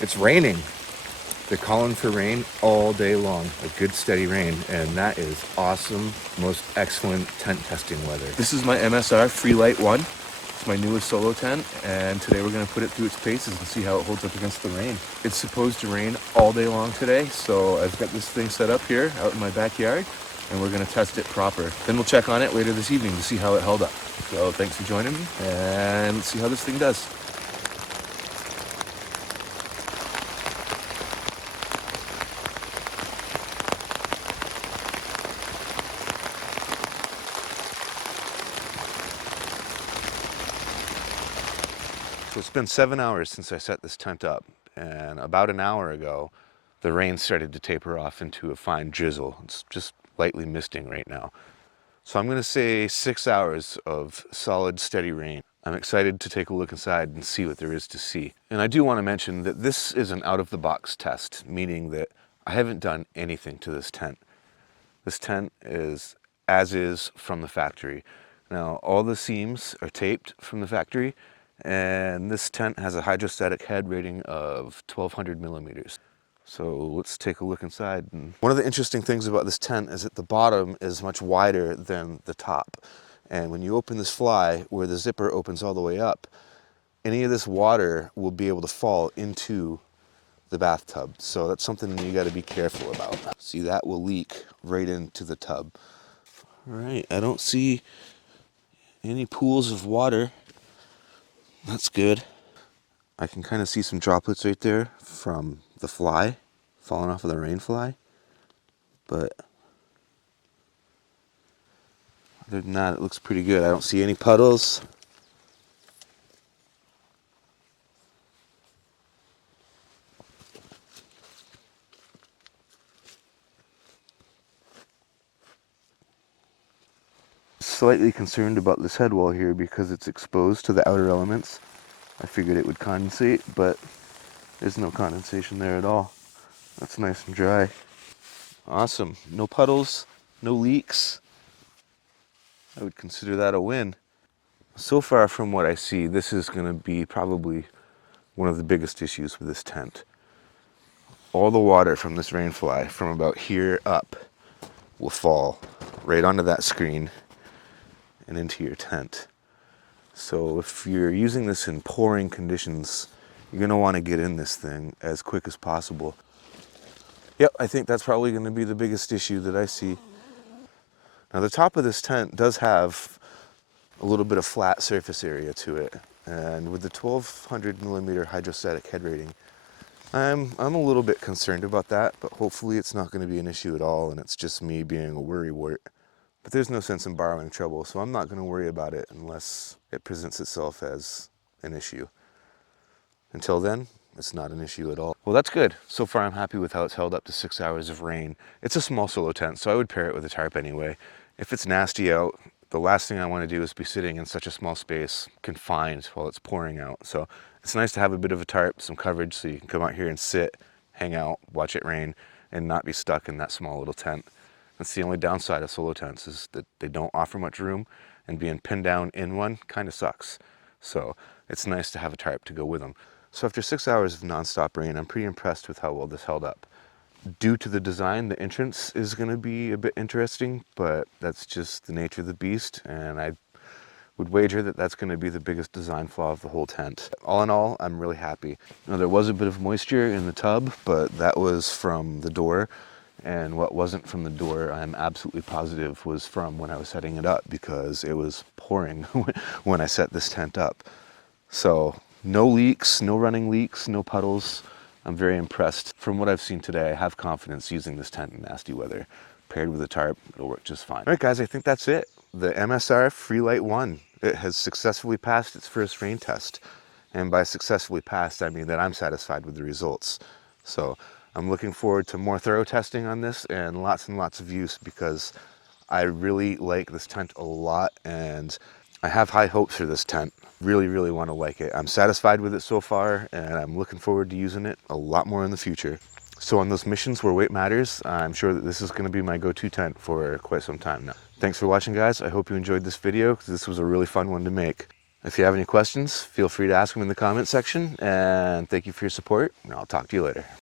It's raining. They're calling for rain all day long, a good steady rain, and that is awesome, most excellent tent testing weather. This is my MSR Freelite 1. It's my newest solo tent, and today we're going to put it through its paces and see how it holds up against the rain. It's supposed to rain all day long today, so I've got this thing set up here out in my backyard, and we're going to test it proper. Then we'll check on it later this evening to see how it held up. So thanks for joining me, and let's see how this thing does. So it's been 7 hours since I set this tent up, and about an hour ago, the rain started to taper off into a fine drizzle. It's just lightly misting right now. So I'm going to say 6 hours of solid, steady rain. I'm excited to take a look inside and see what there is to see. And I do want to mention that this is an out-of-the-box test, meaning that I haven't done anything to this tent. This tent is as is from the factory. Now, all the seams are taped from the factory, and this tent has a hydrostatic head rating of 1200 millimeters. So let's take a look inside. And one of the interesting things about this tent is that the bottom is much wider than the top. And when you open this fly, where the zipper opens all the way up, any of this water will be able to fall into the bathtub. So that's something that you got to be careful about. See, that will leak right into the tub. All right, I don't see any pools of water. That's good. I can kind of see some droplets right there from the fly falling off of the rain fly. But other than that, it looks pretty good. I don't see any puddles. Slightly concerned about this head wall here because it's exposed to the outer elements. I figured it would condensate, but there's no condensation there at all. That's nice and dry. Awesome. No puddles, no leaks. I would consider that a win. So far from what I see, this is going to be probably one of the biggest issues with this tent. All the water from this rainfly from about here up will fall right onto that screen and into your tent. So if you're using this in pouring conditions, you're going to want to get in this thing as quick as possible. Yep, I think that's probably going to be the biggest issue that I see. Now the top of this tent does have a little bit of flat surface area to it, and with the 1200 millimeter hydrostatic head rating, I'm a little bit concerned about that, but hopefully it's not going to be an issue at all and it's just me being a worrywart. But there's no sense in borrowing trouble, so I'm not going to worry about it unless it presents itself as an issue. Until then, it's not an issue at all. Well, that's good. So far I'm happy with how it's held up to 6 hours of rain. It's a small solo tent, so I would pair it with a tarp anyway. If it's nasty out, the last thing I want to do is be sitting in such a small space, confined, while it's pouring out. So it's nice to have a bit of a tarp, some coverage, so you can come out here and sit, hang out, watch it rain, and not be stuck in that small little tent. That's the only downside of solo tents, is that they don't offer much room, and being pinned down in one kind of sucks. So it's nice to have a tarp to go with them. So after 6 hours of nonstop rain, I'm pretty impressed with how well this held up. Due to the design, the entrance is going to be a bit interesting, but that's just the nature of the beast, and I would wager that that's going to be the biggest design flaw of the whole tent. All in all, I'm really happy. Now, there was a bit of moisture in the tub, but that was from the door, and what wasn't from the door, I'm absolutely positive, was from when I was setting it up, because it was pouring when I set this tent up. So no leaks, no running leaks, no puddles. I'm very impressed. From what I've seen today, I have confidence using this tent in nasty weather. Paired with a tarp, it'll work just fine. All right, guys, I think that's it. The MSR Freelite 1. It has successfully passed its first rain test. And by successfully passed, I mean that I'm satisfied with the results. So I'm looking forward to more thorough testing on this and lots of use, because I really like this tent a lot, and I have high hopes for this tent. Really want to like it. I'm satisfied with it so far, and I'm looking forward to using it a lot more in the future. So on those missions where weight matters, I'm sure that this is going to be my go-to tent for quite some time now. Thanks for watching, guys. I hope you enjoyed this video, because this was a really fun one to make. If you have any questions, feel free to ask them in the comment section, and thank you for your support, and I'll talk to you later.